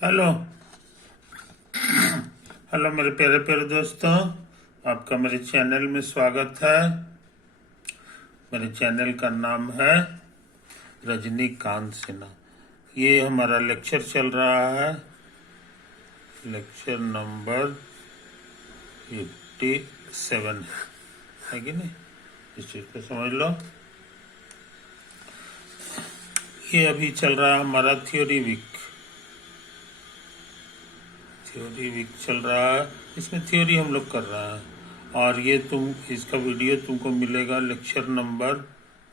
Hello. Hello मेरे प्यारे प्यारे दोस्तों, आपका मेरे चैनल में स्वागत है। मेरे चैनल का नाम है रजनीकांत सिन्हा। ये हमारा लेक्चर चल रहा है, लेक्चर नंबर 57 है कि नहीं? इस चीज़ को समझ लो। ये अभी चल रहा है हमारा थ्योरी वीक चल रहा है। इसमें थ्योरी हम लोग कर रहे हैं, और ये इसका वीडियो तुमको मिलेगा। लेक्चर नंबर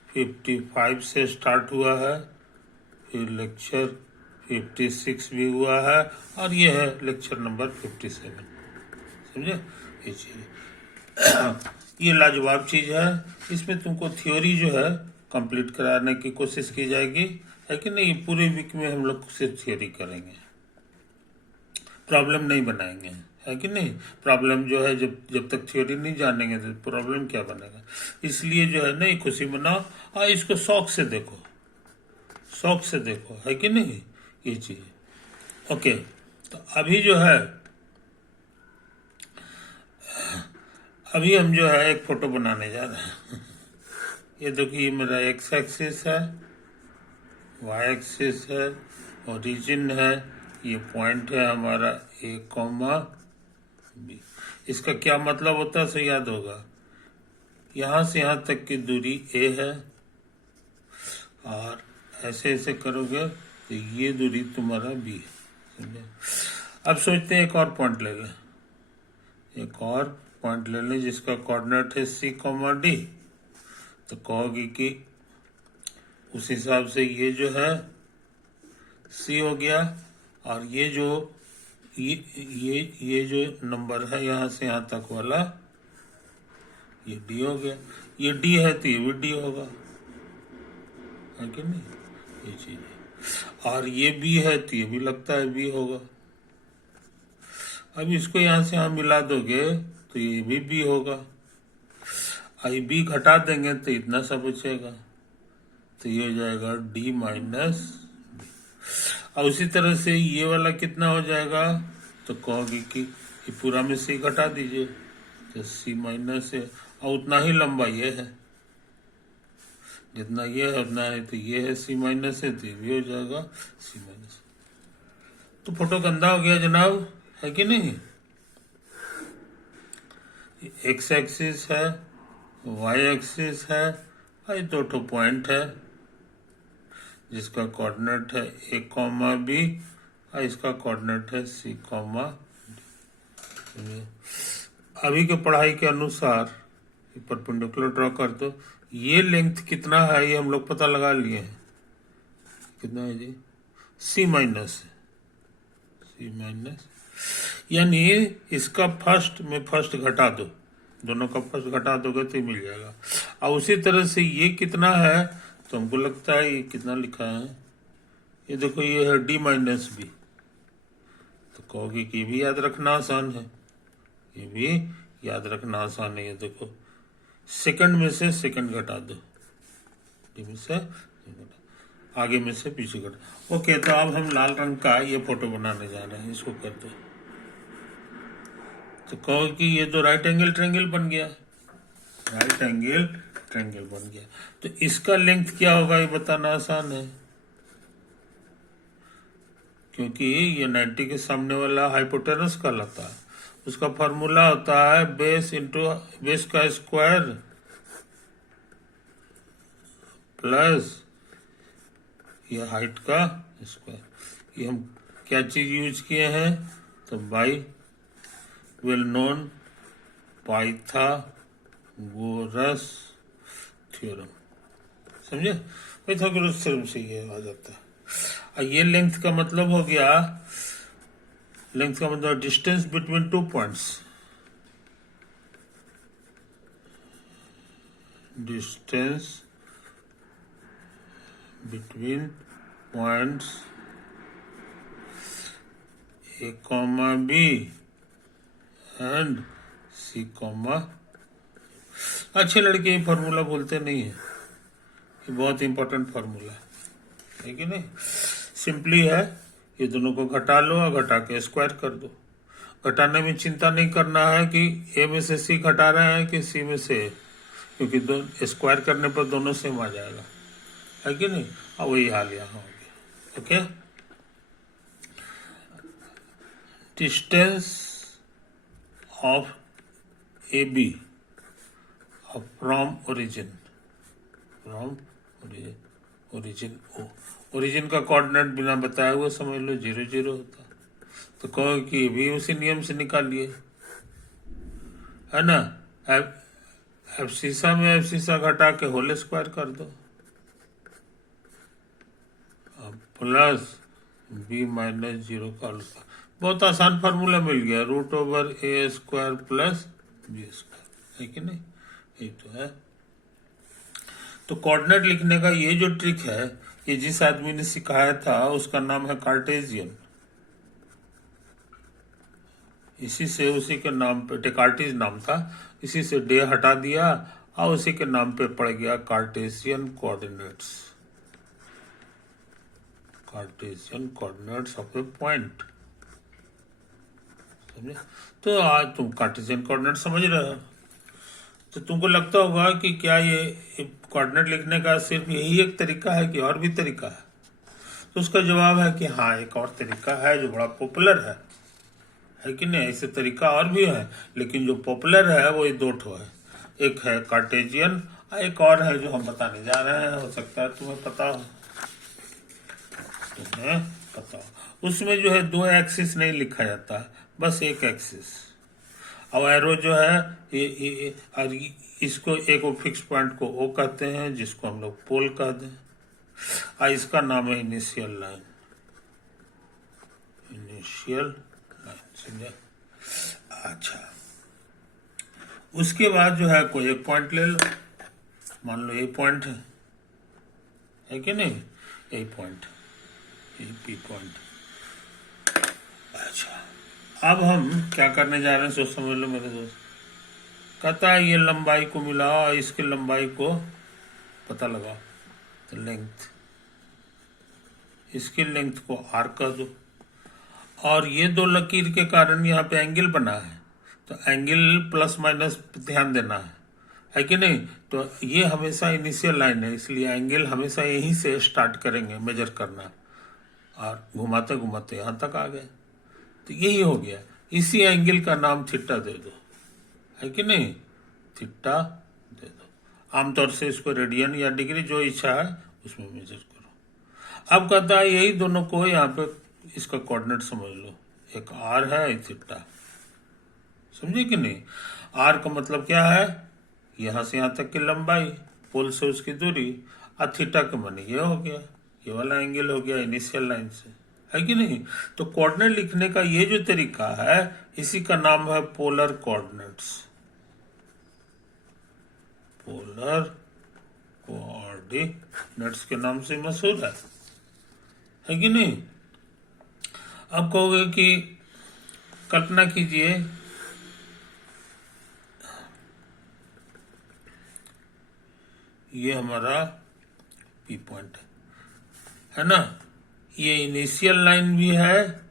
55 से स्टार्ट हुआ है, फिर लेक्चर 56 भी हुआ है, और ये है लेक्चर नंबर 57। समझे? ये चीज़ ये लाजवाब चीज़ है। इसमें तुमको थ्योरी जो है कंप्लीट कराने की कोशिश की जाएगी, है कि नहीं? पूरे वीक में हम लोग सिर्फ थ्योरी करेंगे, प्रॉब्लम नहीं बनाएंगे, है कि नहीं? प्रॉब्लम जो है, जब तक थ्योरी नहीं जानेंगे तो प्रॉब्लम क्या बनेगा। इसलिए जो है नई खुशी मनाओ और इसको शौक से देखो, है कि नहीं? ये चीज ओके। तो अभी जो है, अभी हम जो है एक फोटो बनाने जा रहे हैं। ये देखिए, मेरा एक्स एक्सिस है, वाई एक्सिस है, ओरिजिन है, ये पॉइंट है हमारा ए कॉमा बी। इसका क्या मतलब होता है, सो याद होगा। यहाँ से यहाँ तक की दूरी ए है, और ऐसे ऐसे करोगे तो ये दूरी तुम्हारा बी है। समझे? अब सोचते हैं एक और पॉइंट ले लें, जिसका कोऑर्डिनेट है सी कॉमा डी। तो कहोगी कि उस हिसाब से ये जो है सी हो गया, और ये जो ये जो नंबर है यहाँ से यहाँ तक वाला, ये डी हो गया। ये डी है तो ये भी डी होगा, है कि नहीं? ये चीज है। और ये बी है तो ये भी लगता है बी होगा। अब इसको यहाँ से यहाँ मिला दोगे तो ये भी बी होगा। आई बी घटा देंगे तो इतना सा बचेगा, तो ये हो जाएगा डी माइनस। और उसी तरह से ये वाला कितना हो जाएगा, तो कहोगे कि ये पूरा में सी घटा दीजिए, तो सी माइनस है, और उतना ही लंबा ये है, जितना ये है उतना है। तो ये है सी माइनस है, तो ये भी हो जाएगा सी माइनस। तो फोटो गंदा हो गया जनाब, है कि नहीं? एक्स एक्सिस है, वाई एक्सिस है, और ये दो ठो पॉइंट है जिसका कोऑर्डिनेट है ए कॉमा बी, और इसका कोऑर्डिनेट है सी कॉमा डी। अभी के पढ़ाई के अनुसार परपेंडिकुलर ड्रॉ कर दो। ये लेंथ कितना है ये हम लोग पता लगा लिए हैं। कितना है जी? सी माइनस, यानी इसका फर्स्ट में फर्स्ट घटा दो, दोनों का फर्स्ट घटा दोगे तो मिल जाएगा। और उसी तरह से ये कितना है, तो हमको लगता है ये कितना लिखा है, ये देखो, ये है डी माइनस बी। तो कहोगे कि ये भी याद रखना आसान है, ये भी याद रखना आसान है। ये देखो, सेकंड में से सेकंड घटा दो, डी में से आगे में से पीछे घटा। ओके, तो अब हम लाल रंग का ये फोटो बनाने जा रहे हैं, इसको कर दो। तो कहो कि ये तो राइट एंगल ट्रायंगल बन गया, तो इसका लेंथ क्या होगा ये बताना आसान है, क्योंकि ये 90 के सामने वाला हाइपोटेनस कहलाता है। उसका फॉर्मूला होता है बेस इंटू बेस का स्क्वायर प्लस ये हाइट का स्क्वायर। ये हम क्या चीज यूज किए हैं, तो by well known Pythagoras theorem. समझे? पाइथागोरस थ्योरम से ये आ जाता है। और ये लेंथ का मतलब हो गया, distance between two points, distance between points A comma B and C comma. अच्छे लड़के ये फार्मूला बोलते नहीं है, ये बहुत इंपॉर्टेंट फार्मूला है कि नहीं? सिंपली है ये दोनों को घटा लो और घटा के स्क्वायर कर दो। घटाने में चिंता नहीं करना है कि ए में से सी घटा रहे हैं कि सी में से ए, क्योंकि स्क्वायर करने पर दोनों सेम आ जाएगा, है कि नहीं। और वही हाल यहाँ हो गया। Okay, distance of A B from origin, origin O, origin का कोऑर्डिनेट बिना बताए हुए समझ लो 0 0 होता, तो कहो कि भी उसी नियम से निकालिए, है ना। अब शीशा में अब शीशा घटा के होल स्क्वायर कर दो, प्लस बी माइनस 0 का बहुत आसान फार्मूला मिल गया, √a² प्लस b², है कि नहीं। ये तो है। तो कोऑर्डिनेट लिखने का ये जो ट्रिक है, ये जिस आदमी ने सिखाया था उसका नाम है कार्टेशियन। इसी से उसी के नाम पे डेकार्टिस नाम था, इसी से डे हटा दिया और उसी के नाम पे पड़ गया Cartesian coordinates, Cartesian coordinates of A point. समझे। तो आज तुम कार्टेशियन कोऑर्डिनेट समझ रहे हो, तो तुमको लगता होगा कि क्या ये कोऑर्डिनेट लिखने का सिर्फ यही एक तरीका है कि और भी तरीका है। तो उसका जवाब है कि हाँ, एक और तरीका है जो बड़ा पॉपुलर है कि नहीं। ऐसे तरीका और भी है, लेकिन जो पॉपुलर है वो ये 2 ठो है, एक है कार्टेशियन और एक और है जो हम बताने जा रहे हैं। हो सकता है तुम्हें पता हो, उसमें जो है 2 एक्सिस नहीं लिखा जाता, बस एक एक्सिस, और एरो जो है और इसको एक फिक्स पॉइंट को ओ कहते हैं, जिसको हम लोग पोल कह दें, और इसका नाम है इनिशियल लाइन, इनिशियल लाइन। समझे। अच्छा, उसके बाद जो है कोई एक पॉइंट ले लो, मान लो ये पॉइंट है कि नहीं, यही पॉइंट, ये पी पॉइंट। अच्छा, अब हम क्या करने जा रहे हैं सोच समझ लो मेरे दोस्त। कहता है ये लंबाई को मिलाओ और इसकी लंबाई को पता लगाओ, तो लेंथ, इसकी लेंथ को आर कह दो, और ये 2 लकीर के कारण यहाँ पे एंगल बना है, तो एंगल प्लस माइनस ध्यान देना है कि नहीं। तो ये हमेशा इनिशियल लाइन है, इसलिए एंगल हमेशा यहीं से स्टार्ट करेंगे मेजर करना, और घुमाते घुमाते यहाँ तक आ गए, तो यही हो गया। इसी एंगल का नाम थीटा दे दो, है कि नहीं, थीटा दे दो। आमतौर से इसको रेडियन या डिग्री जो इच्छा है उसमें मेजर करो। अब कहता है यही दोनों को यहाँ पे इसका कोऑर्डिनेट समझ लो, एक आर है एक थीटा, समझे कि नहीं। आर का मतलब क्या है, यहाँ से यहाँ तक की लंबाई, पोल से उसकी दूरी, और थीटा का माने ये हो गया, ये वाला एंगल हो गया इनिशियल लाइन से, है कि नहीं। तो कोऑर्डिनेट लिखने का ये जो तरीका है, इसी का नाम है पोलर कोऑर्डिनेट्स, पोलर कोऑर्डिनेट्स के नाम से मशहूर है कि नहीं। अब कहोगे कि कल्पना कीजिए ये हमारा पी पॉइंट है ना, ये इनिशियल लाइन भी है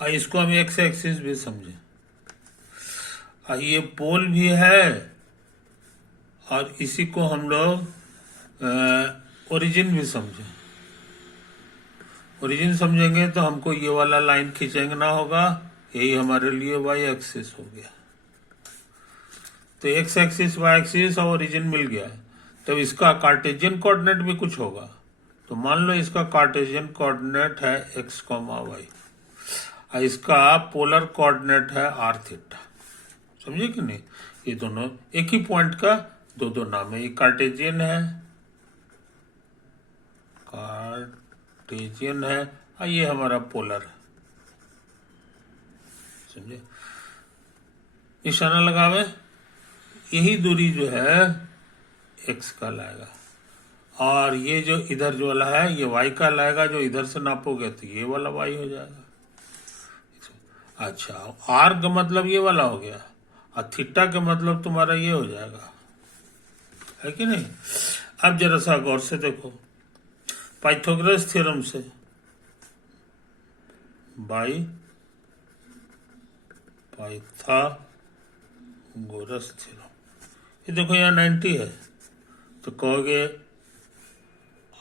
और इसको हम एक्स एक्सिस भी समझे, और ये पोल भी है, और इसी को हम लोग ओरिजिन भी समझे। ओरिजिन समझेंगे तो हमको ये वाला लाइन खींचना होगा, यही हमारे लिए वाई एक्सिस हो गया। तो एक्स एक्सिस वाई एक्सिस और ओरिजिन मिल गया, तब इसका कार्टेशियन कोऑर्डिनेट भी कुछ होगा। तो मान लो इसका कार्टेशियन कोऑर्डिनेट है एक्स कॉमा वाई, और इसका पोलर कोऑर्डिनेट है आर थीटा, समझे कि नहीं। ये दोनों एक ही पॉइंट का 2 नाम है, ये कार्टेशियन है और ये हमारा पोलर है, समझे। निशाना लगावे, यही दूरी जो है एक्स का लाएगा, और ये जो इधर जो वाला है ये वाई का लाएगा, जो इधर से नापोगे तो ये वाला वाई हो जाएगा। अच्छा, आर का मतलब ये वाला हो गया, और थीटा का मतलब तुम्हारा ये हो जाएगा, है कि नहीं। अब जरा सा गौर से देखो, पाइथागोरस थ्योरम से, बाई पाइथागोरस थ्योरम। ये देखो यहाँ 90 है, तो कहोगे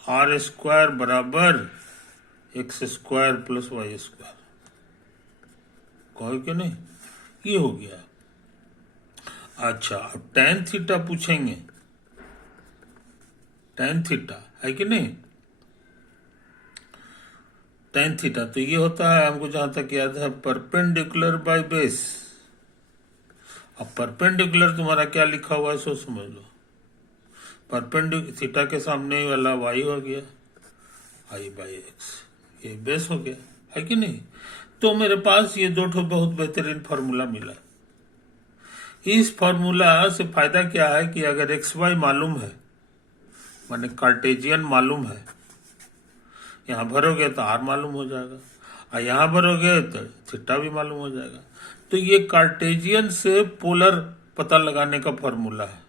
आर स्क्वायर बराबर X square plus Y square, कहोगे कि नहीं? ये हो गया। अच्छा, अब tan थीटा पूछेंगे, tan थीटा है कि नहीं? tan थीटा तो ये होता है, हमको जहां तक याद है, परपेंडिकुलर बाय बेस। अब परपेंडिकुलर तुम्हारा क्या लिखा हुआ है सो समझ लो। परपेंडिकुलर थीटा के सामने वाला y हो गया i बाई एक्स, ये बेस हो गया, है कि नहीं? तो मेरे पास ये दो ठो बहुत बेहतरीन फार्मूला मिला। इस फार्मूला से फायदा क्या है कि अगर एक्स वाई मालूम है, माने कार्टेजियन मालूम है, यहाँ भरोगे तो आर मालूम हो जाएगा, और यहाँ भरोगे तो थीटा भी मालूम हो जाएगा। तो ये कार्टेजियन से पोलर पता लगाने का फॉर्मूला है।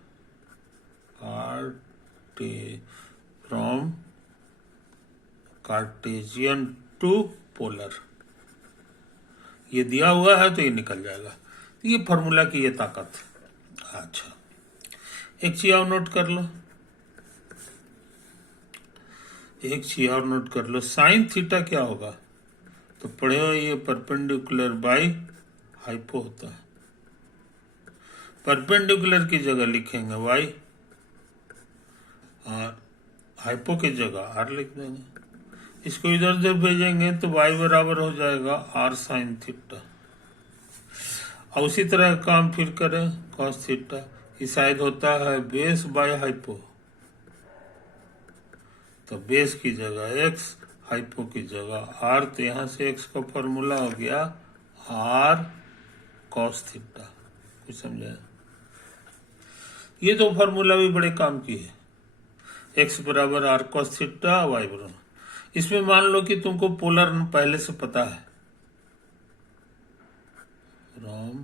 फ्रॉम कार्टेजियन टू पोलर, ये दिया हुआ है तो ये निकल जाएगा। ये फॉर्मूला की ये ताकत है। अच्छा, एक चीज और नोट कर लो, एक चीज और नोट कर लो, साइन थीटा क्या होगा? तो पढ़े हो, ये परपेंडिकुलर बाई हाइपो होता है। परपेंडिकुलर की जगह लिखेंगे y, और हाइपो की जगह r लिख देंगे। इसको इधर उधर भेजेंगे तो y बराबर हो जाएगा r साइन थीटा। और उसी तरह काम फिर करें, cos थीटा, ये शायद होता है बेस बाय हाइपो, तो बेस की जगह x, हाइपो की जगह r, तो यहां से x का फॉर्मूला हो गया r cos थीटा। कुछ समझे? ये दो फॉर्मूला भी बड़े काम की है, x बराबर r cos थीटा, y बराबर। इसमें मान लो कि तुमको पोलर पहले से पता है, फ्रॉम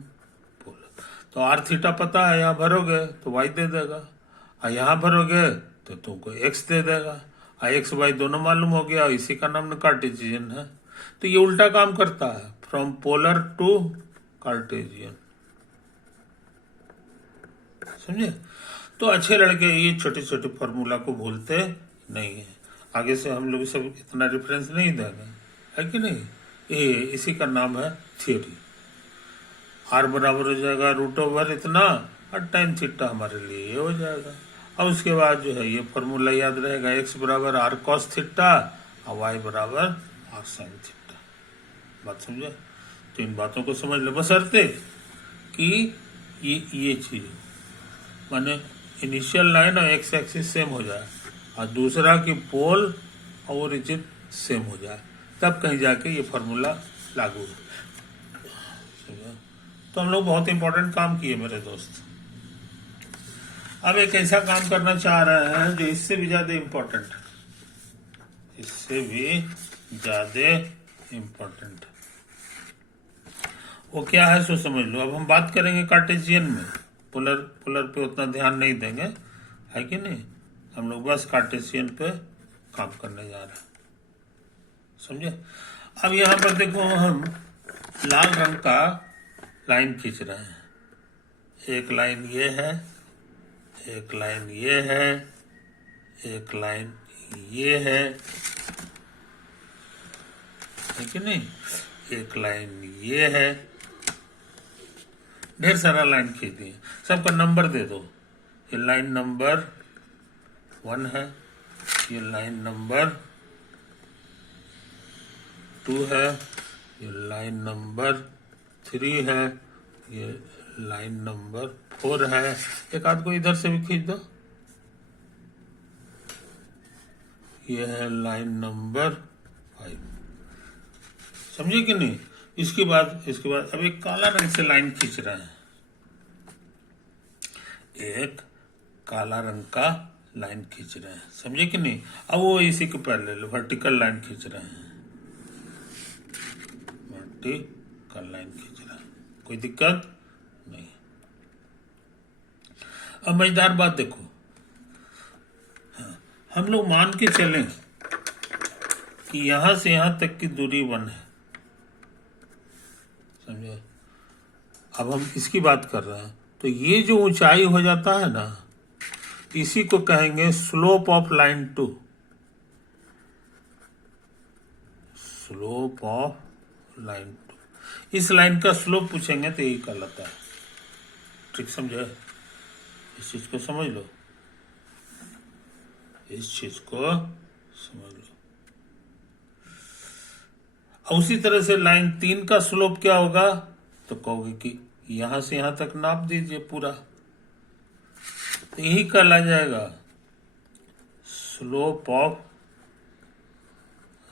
पोलर, तो r थीटा पता है, यहाँ भरोगे तो y दे देगा, और यहाँ भरोगे तो तुमको x दे देगा, और x y दोनों मालूम हो गया, इसी का नाम कार्टेशियन है। तो ये उल्टा काम करता है, फ्रॉम पोलर टू कार्टेशियन, समझे? तो अच्छे लड़के ये छोटे छोटे फॉर्मूला को भूलते नहीं है। आगे से हम लोग सब इतना रेफरेंस नहीं देंगे, है कि नहीं? ये इसी का नाम है थ्योरी। आर बराबर हो जाएगा रूट ओवर इतना, और tan थीटा हमारे लिए ये हो जाएगा। और उसके बाद जो है ये फॉर्मूला याद रहेगा, x बराबर r cos थीटा और y बराबर r sin थीटा। बात समझे? तो इन बातों को समझ लो, बशर्ते कि ये चीज माने इनिशियल लाइन और एक्स एक्सिस सेम हो जाए, और दूसरा की पोल और ओरिजिन सेम हो जाए, तब कहीं जाके ये फॉर्मूला लागू है। तो हम लोग बहुत इंपॉर्टेंट काम किए मेरे दोस्त। अब एक ऐसा काम करना चाह रहे हैं जो इससे भी ज्यादा इम्पोर्टेंट, इससे भी ज्यादा इम्पोर्टेंट। वो क्या है सो समझ लो। अब हम बात करेंगे कार्टेशियन में, पोलर पे उतना ध्यान नहीं देंगे, है कि नहीं? हम लोग बस कार्टेशियन पे काम करने जा रहे हैं, समझे? अब यहाँ पर देखो, हम लाल रंग का लाइन खींच रहे हैं। एक लाइन ये है, एक लाइन ये है, एक लाइन ये है कि नहीं? एक लाइन ये है, ढेर सारा लाइन खींच दिए, सबका नंबर दे दो। ये लाइन नंबर 1 है, ये लाइन नंबर 2 है, ये लाइन नंबर 3 है, ये लाइन नंबर 4 है। एक आध को इधर से भी खींच दो, ये है लाइन नंबर 5। समझे कि नहीं? इसके बाद अब एक काला रंग से लाइन खींच रहे हैं, एक काला रंग का लाइन खींच रहे हैं, समझे कि नहीं? अब वो इसी के पैरेलल वर्टिकल लाइन खींच रहे हैं, वर्टिकल लाइन खींच रहे हैं, कोई दिक्कत नहीं। अब मजेदार बात देखो, हम लोग मान के चलें कि यहां से यहां तक की दूरी 1 है, समझे। अब हम इसकी बात कर रहे हैं, तो ये जो ऊंचाई हो जाता है ना, इसी को कहेंगे slope of line 2। Slope of line 2, इस लाइन का स्लोप पूछेंगे तो यही कहलाता है। ठीक समझे, इस चीज को समझ लो, इस चीज को समझ लो। और उसी तरह से लाइन 3 का स्लोप क्या होगा, तो कहोगे कि यहां से यहां तक नाप दीजिए पूरा, तो यही कहला जाएगा स्लोप ऑफ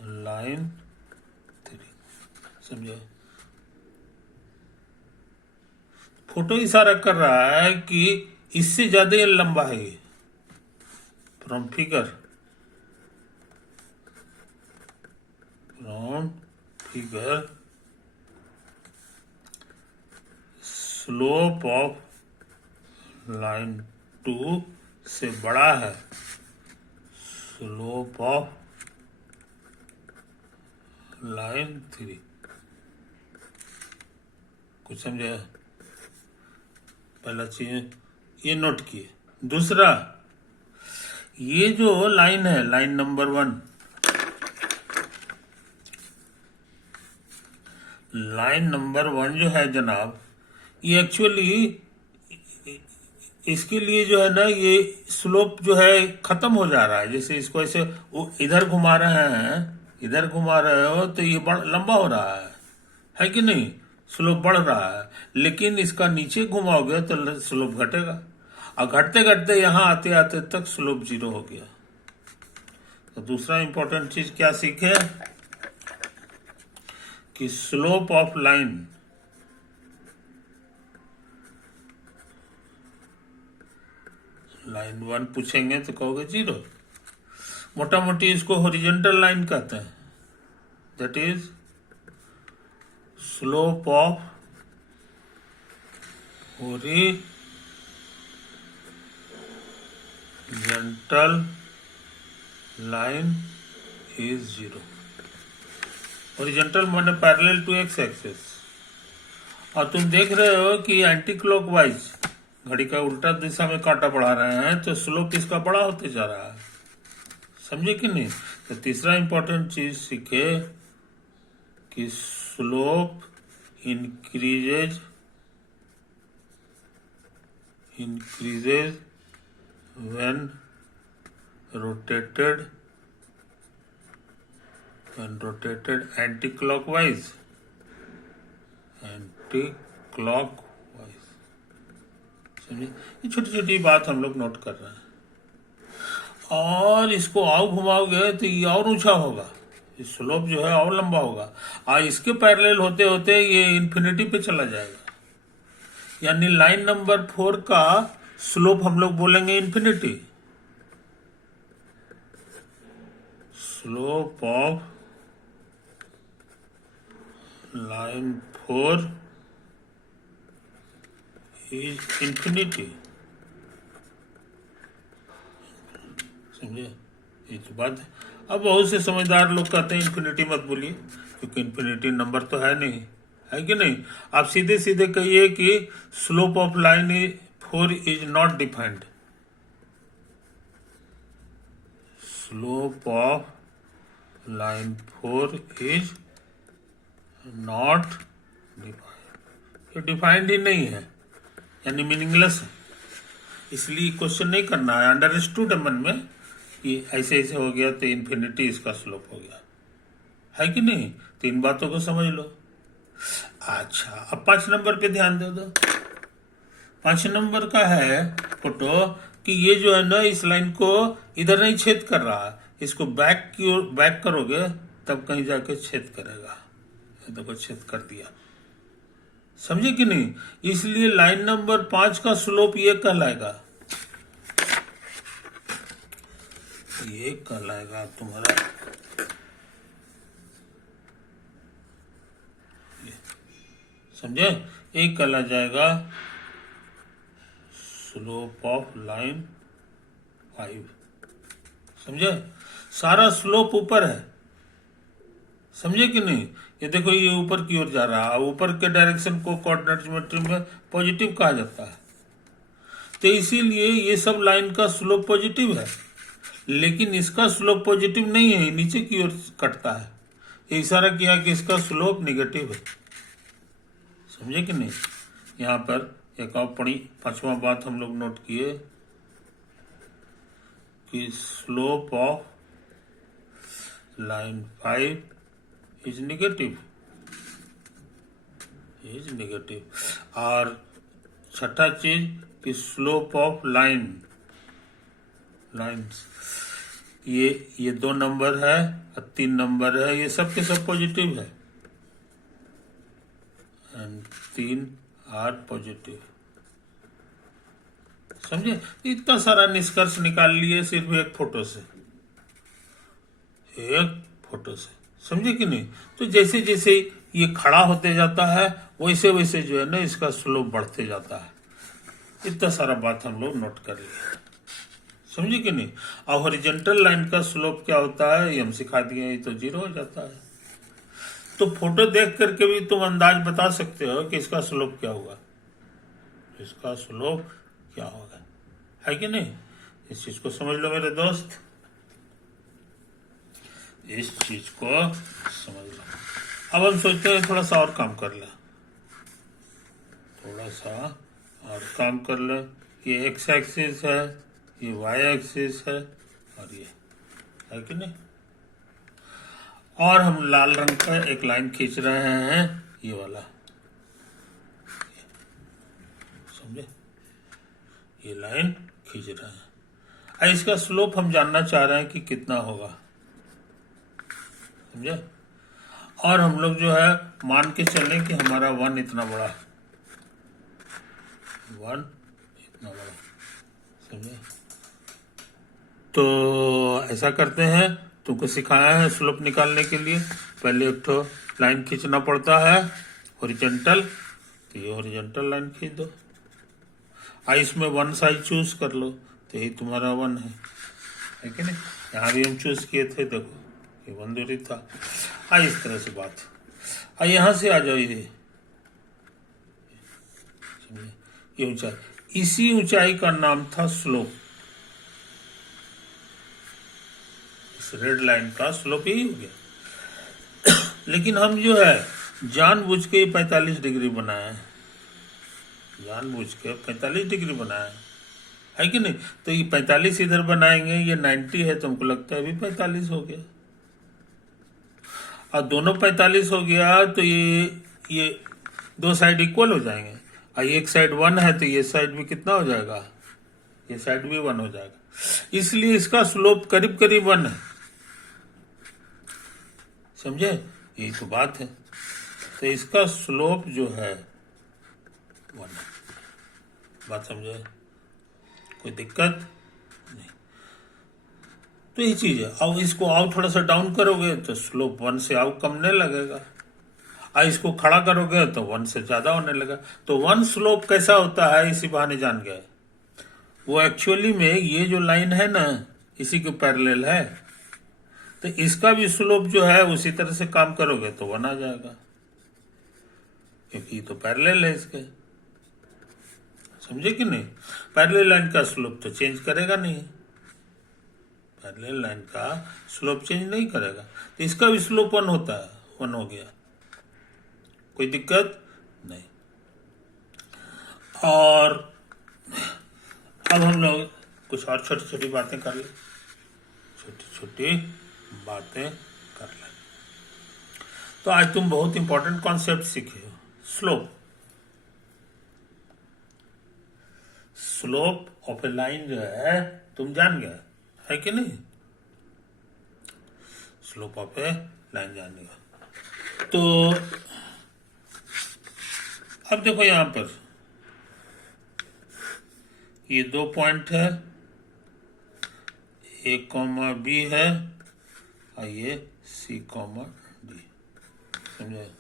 लाइन 3, समझे। फोटो इशारा कर रहा है कि इससे ज्यादा ये लंबा है। ये from figure slope of line 2 से बड़ा है स्लोप ऑफ लाइन 3। कुछ समझे, पहला चीज ये नोट किए। दूसरा, ये जो लाइन है, लाइन नंबर 1, लाइन नंबर 1 जो है जनाब, ये एक्चुअली इसके लिए जो है ना, ये स्लोप जो है खत्म हो जा रहा है। जैसे इसको ऐसे इधर घुमा रहे हैं, इधर घुमा रहे हो तो ये लंबा हो रहा है कि नहीं, स्लोप बढ़ रहा है। लेकिन इसका नीचे घुमाओगे तो स्लोप घटेगा, और घटते घटते यहां आते आते तक स्लोप 0 हो गया। तो दूसरा इंपॉर्टेंट चीज क्या सीखे कि स्लोप ऑफ लाइन लाइन 1 पूछेंगे तो कहोगे 0। मोटा मोटी इसको हॉरिजॉन्टल लाइन कहते हैं, that is slope of horizontal line is 0। Horizontal माने पैरेलल टू एक्स एक्सिस। और तुम देख रहे हो कि एंटी क्लॉकवाइज घड़ी का उल्टा दिशा में कांटा बढ़ा रहे हैं, तो स्लोप इसका बड़ा होते जा रहा है, समझे कि नहीं। तो तीसरा इंपॉर्टेंट चीज सीखे कि slope increases when rotated anti-clockwise, समझिए। ये छोटी छोटी बात हम लोग नोट कर रहे हैं। और इसको आओ घुमाओगे तो ये और ऊंचा होगा, ये स्लोप जो है और लंबा होगा, और इसके पैरेलल होते होते ये इन्फिनिटी पे चला जाएगा। यानी लाइन नंबर 4 का स्लोप हम लोग बोलेंगे infinity. Slope of line 4 is infinity, समझे, ये तो बात है। अब बहुत से समझदार लोग कहते हैं इन्फिनिटी मत बोलिए, क्योंकि इन्फिनिटी नंबर तो है नहीं, है कि नहीं। आप सीधे सीधे कहिए कि slope of line 4 is not defined. Slope of line 4 is not defined. ये डिफाइंड ही नहीं है, यानी मीनिंगलेस है। इसलिए क्वेश्चन नहीं करना है, अंडरस्टूड है मन में कि ऐसे ऐसे हो गया तो इन्फिनिटी इसका स्लोप हो गया, है कि नहीं। 3 बातों को समझ लो। अच्छा, अब 5 नंबर पे ध्यान दे दो। 5 नंबर का है फोटो कि ये जो है ना, इस लाइन को इधर नहीं छेद कर रहा, इसको बैक की ओर बैक करोगे तब कहीं जाके छेद करेगा। देखो छेद कर दिया, समझे कि नहीं। इसलिए लाइन नंबर 5 का स्लोप ये कहलाएगा, ये कहलाएगा तुम्हारा, समझे, एक कहला जाएगा स्लोप ऑफ लाइन 5, समझे। सारा स्लोप ऊपर है, समझे कि नहीं? ये देखो ये ऊपर की ओर जा रहा है, ऊपर के डायरेक्शन को कोऑर्डिनेट ज्योमेट्री में पॉजिटिव कहा जाता है। तो इसीलिए ये सब लाइन का स्लोप पॉजिटिव है, लेकिन इसका स्लोप पॉजिटिव नहीं है, नीचे की ओर कटता है। ये इशारा किया कि इसका स्लोप निगेटिव है। समझे कि नहीं? यहाँ पर एक और पांचवा बात हम लोग नोट किए कि slope of line 5 is negative, और छठा चीज कि स्लोप ऑफ लाइन्स ये 2 नंबर है और 3 नंबर है, ये सब के सब पॉजिटिव है, एंड 3 आर पॉजिटिव। समझे? इतना सारा निष्कर्ष निकाल लिए सिर्फ एक फोटो से। समझे कि नहीं? तो जैसे जैसे ये खड़ा होते जाता है वैसे वैसे जो है ना इसका स्लोप बढ़ते जाता है। इतना सारा बात हम लोग नोट कर लिए। समझे कि नहीं? और हॉरिजॉन्टल लाइन का स्लोप क्या होता है ये हम सिखा दिए, ये तो 0 हो जाता है। तो फोटो देख करके भी तुम अंदाज बता सकते हो कि इसका स्लोप क्या होगा, इसका स्लोप क्या होगा, है कि नहीं? इस चीज को समझ लो मेरे दोस्त, इस चीज को समझ लो। अब हम सोचते हैं थोड़ा सा और काम कर ले, ये एक्स एक्सिस है, ये वाई एक्सिस है, और ये है कि नहीं? और हम लाल रंग का एक लाइन खींच रहे हैं, ये वाला, समझे? ये लाइन खींच रहे हैं। इसका स्लोप हम जानना चाह रहे हैं कि कितना होगा, समझे? और हम लोग जो है मान के चलें कि हमारा 1 इतना बड़ा, समझे? तो ऐसा करते हैं, तुमको सिखाया है स्लोप निकालने के लिए पहले एक तो लाइन खींचना पड़ता है हॉरिजॉन्टल, तो ये हॉरिजॉन्टल लाइन खींच दो। इसमें 1 साइड चूज कर लो, तो यही तुम्हारा 1 है कि नहीं? यहाँ भी हम चूज किए थे, देखो ये 1 दूरी था। इस तरह से बात। यहाँ से आ जाओ, ये ऊंचाई, इसी ऊंचाई का नाम था स्लोप। इस रेड लाइन का स्लोप यही हो गया। लेकिन हम जो है जानबूझ के 45 डिग्री बनाए हैं, जानबूझ के 45 डिग्री बनाया है कि नहीं? तो ये 45 इधर बनाएंगे, ये 90 है, तुमको लगता है अभी 45 हो गया, और दोनों 45 हो गया, तो ये 2 साइड इक्वल हो जाएंगे, और एक साइड 1 है तो ये साइड भी कितना हो जाएगा, ये साइड भी 1 हो जाएगा। इसलिए इसका स्लोप करीब करीब 1 है, समझे? यही तो बात है। तो इसका स्लोप जो है 1 है। बात समझे? कोई दिक्कत नहीं। तो ये चीज है। अब इसको आओ थोड़ा सा डाउन करोगे तो स्लोप 1 से आओ कमने लगेगा, और इसको खड़ा करोगे तो 1 से ज्यादा होने लगा। तो 1 स्लोप कैसा होता है इसी बहाने जान गए। वो एक्चुअली में ये जो लाइन है ना इसी के पैरेलल है, तो इसका भी स्लोप जो है उसी तरह से काम करोगे तो 1 आ जाएगा, क्योंकि तो पैरेलल है इसके। समझे कि नहीं? पैरेलल लाइन का स्लोप तो चेंज करेगा नहीं, पैरेलल लाइन का स्लोप चेंज नहीं करेगा, तो इसका भी स्लोप 1 होता है, 1 हो गया, कोई दिक्कत नहीं। और अब हम लोग कुछ और छोटी छोटी बातें कर ले, तो आज तुम बहुत इंपॉर्टेंट कॉन्सेप्ट सीखे हो। स्लोप ऑफ ए लाइन जो है तुम जान गए, है कि नहीं? स्लोप ऑफ ए लाइन जान गया। तो अब देखो यहां पर ये 2 पॉइंट है, A, B है, और ये C, D, समझे?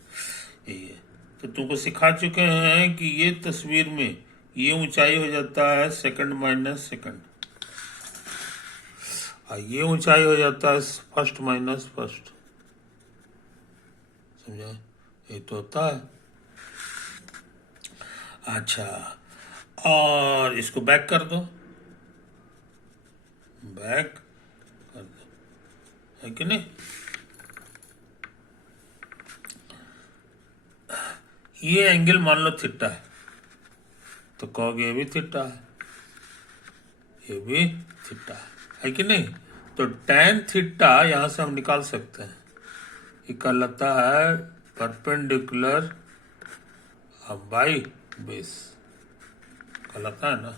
यही है। तो तुमको सिखा चुके हैं कि ये तस्वीर में ये ऊंचाई हो जाता है सेकंड माइनस सेकंड, और ये ऊंचाई हो जाता है फर्स्ट माइनस फर्स्ट, समझे, ये तो होता है। अच्छा, और इसको बैक कर दो, बैक कर दो, है कि नहीं। ये एंगल मान लो थीटा है, तो कहोगे ये भी थीटा है, ये भी थीटा है कि नहीं। तो tan थीटा यहां से हम निकाल सकते हैं, ये कहलाता है परपेंडिकुलर बाई बेस, कहलाता है ना।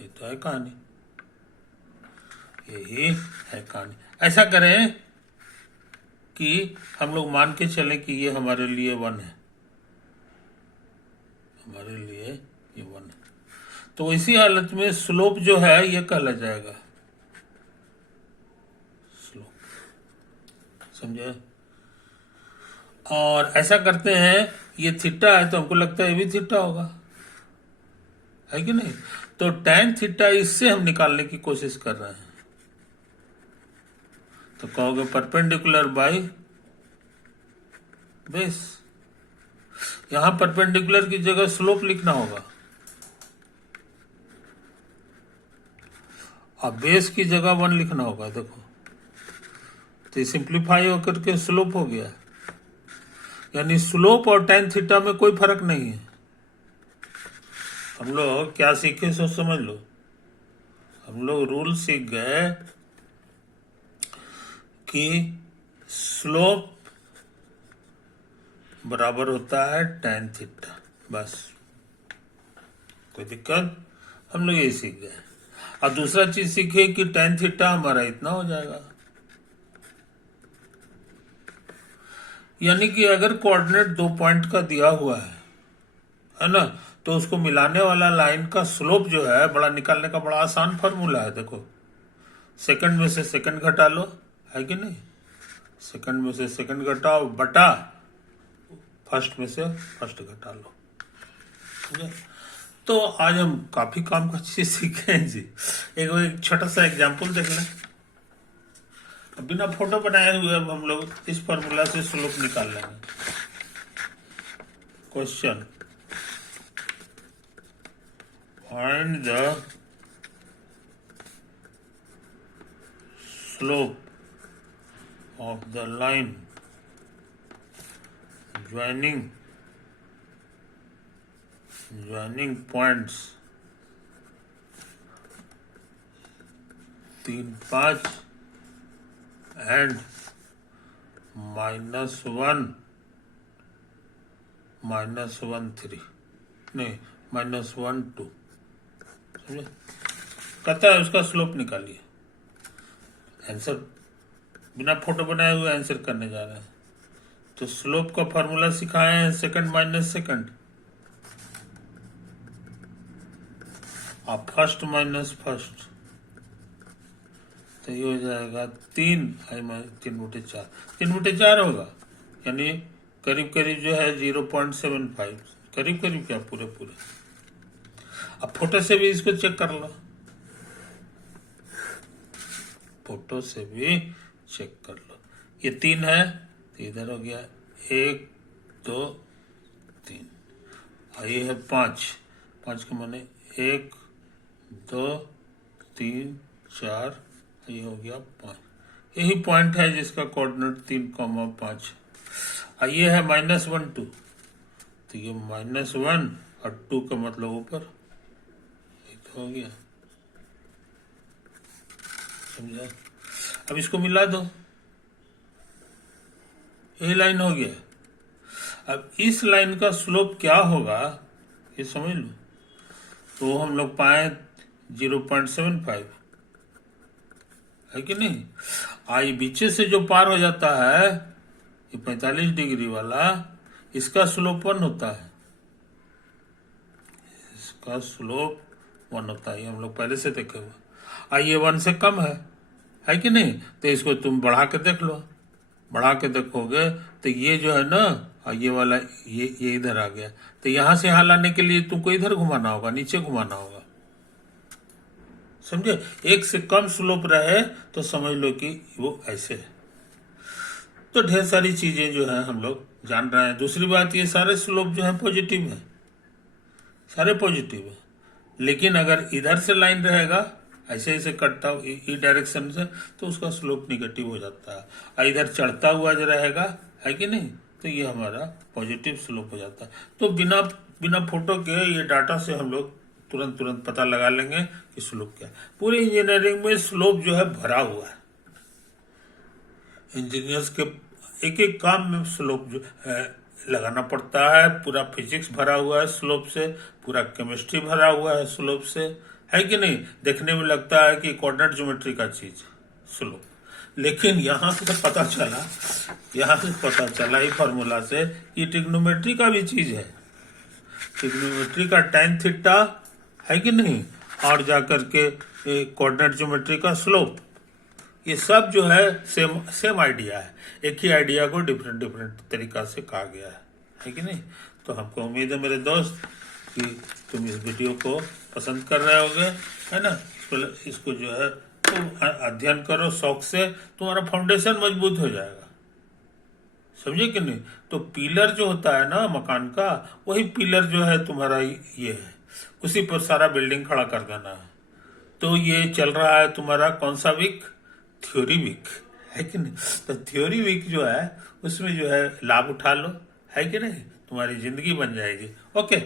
ये तो है कहानी, यही है कहानी। ऐसा करें कि हम लोग मान के चलें कि ये हमारे लिए 1 है, हमारे लिए ये 1 है, तो इसी हालत में स्लोप जो है ये कहला जाएगा स्लोप, समझे। और ऐसा करते हैं, ये थीटा है तो हमको लगता है ये भी थीटा होगा, है कि नहीं। तो tan थीटा इससे हम निकालने की कोशिश कर रहे हैं, तो कहोगे परपेंडिकुलर बाई बेस। यहां परपेंडिकुलर की जगह स्लोप लिखना होगा, और बेस की जगह 1 लिखना होगा। देखो, तो सिंप्लीफाई होकर के स्लोप हो गया, यानी स्लोप और tan थीटा में कोई फर्क नहीं है। हम लोग क्या सीखे सो समझ लो, हम लोग रूल सीख गए कि स्लोप बराबर होता है tan थीटा, बस, कोई दिक्कत, हम लोग यही सीख गए। और दूसरा चीज सीखे कि tan थीटा हमारा इतना हो जाएगा, यानी कि अगर कोऑर्डिनेट 2 पॉइंट का दिया हुआ है ना, तो उसको मिलाने वाला लाइन का स्लोप जो है बड़ा निकालने का बड़ा आसान फॉर्मूला है। देखो, सेकंड में से सेकंड घटा लो, है कि नहीं, सेकंड में से सेकंड घटाओ बटा फर्स्ट में से फर्स्ट घटा लो, ठीक है। तो आज हम काफी काम का चीज सीखे हैं जी। एक छोटा सा एग्जाम्पल देख लें, बिना फोटो बनाए हुए अब हम लोग इस फॉर्मूला से स्लोप निकाल लेंगे। Question, find the slope of the line joining points 3, 5 and -1, -1, 3, नहीं -1, 2, समझे। कहता है उसका स्लोप निकालिए। आंसर बिना फोटो बनाए हुए आंसर करने जा रहे हैं, तो स्लोप का फॉर्मूला सिखाए हैं सेकंड माइनस सेकंड, और फर्स्ट माइनस फर्स्ट, तो ये हो जाएगा 3 बटे 4, 3 बटे 4 होगा, यानी करीब करीब जो है 0.75, करीब करीब क्या पूरे पूरे। अब फोटो से भी इसको चेक कर लो, फोटो से भी चेक कर लो। ये 3 है तो इधर हो गया 1, 2, 3, और ये है 5, 5 के माने 1, 2, 3, 4, ये हो गया 5। यही पॉइंट है जिसका कोऑर्डिनेट 3,5। और ये है -1, 2, तो ये -1 और 2 का मतलब ऊपर, ये तो हो गया, समझा। अब इसको मिला दो, यही लाइन हो गया। अब इस लाइन का स्लोप क्या होगा ये समझ लो, तो हम लोग पाए 0.75, है कि नहीं। आई बीचे से जो पार हो जाता है ये 45 डिग्री वाला, इसका स्लोप 1 होता है, इसका स्लोप 1 होता है, ये हम लोग पहले से देखे हुए। आई ये 1 से कम है कि नहीं, तो इसको तुम बढ़ा के देख लो, बढ़ा के देखोगे तो ये जो है ना, ये वाला ये इधर आ गया, तो यहां से यहाँ लाने के लिए तुमको इधर घुमाना होगा, नीचे घुमाना होगा, समझे। एक से कम स्लोप रहे तो समझ लो कि वो ऐसे है। तो ढेर सारी चीजें जो है हम लोग जान रहे हैं। दूसरी बात, ये सारे स्लोप जो है पॉजिटिव है, सारे पॉजिटिव है। लेकिन अगर इधर से लाइन रहेगा, ऐसे ऐसे कटता ई डायरेक्शन से, तो उसका स्लोप निगेटिव हो जाता है। और इधर चढ़ता हुआ जो रहेगा, है कि नहीं, तो ये हमारा पॉजिटिव स्लोप हो जाता है। तो बिना बिना फोटो के ये डाटा से हम लोग तुरंत तुरंत पता लगा लेंगे कि स्लोप क्या है। पूरी इंजीनियरिंग में स्लोप जो है भरा हुआ है। इंजीनियर्स के एक एक काम में स्लोप जो है लगाना पड़ता है। पूरा फिजिक्स भरा हुआ है स्लोप से, पूरा केमिस्ट्री भरा हुआ है स्लोप से, है कि नहीं। देखने में लगता है कि कोऑर्डिनेट ज्योमेट्री का चीज स्लोप, लेकिन यहाँ से पता चला ही फॉर्मूला से कि ट्रिग्नोमेट्री का भी चीज है। ट्रिग्नोमेट्री का tan थीटा, है कि नहीं, और जाकर के कोऑर्डिनेट ज्योमेट्री का स्लोप, ये सब जो है सेम आइडिया है। एक ही आइडिया को डिफरेंट डिफरेंट तरीका से कहा गया है कि नहीं। तो हमको उम्मीद है मेरे दोस्त कि तुम इस वीडियो को पसंद कर रहे होगे, है ना। इसको जो है तुम अध्ययन करो शौक से, तुम्हारा फाउंडेशन मजबूत हो जाएगा, समझे कि नहीं। तो पिलर जो होता है ना मकान का, वही पिलर जो है तुम्हारा ये है, उसी पर सारा बिल्डिंग खड़ा कर देना है। तो ये चल रहा है तुम्हारा कौन सा वीक, थ्योरी वीक, है कि नहीं। तो थ्योरी वीक जो है उसमें जो है लाभ उठा लो, है कि नहीं, तुम्हारी जिंदगी बन जाएगी। ओके।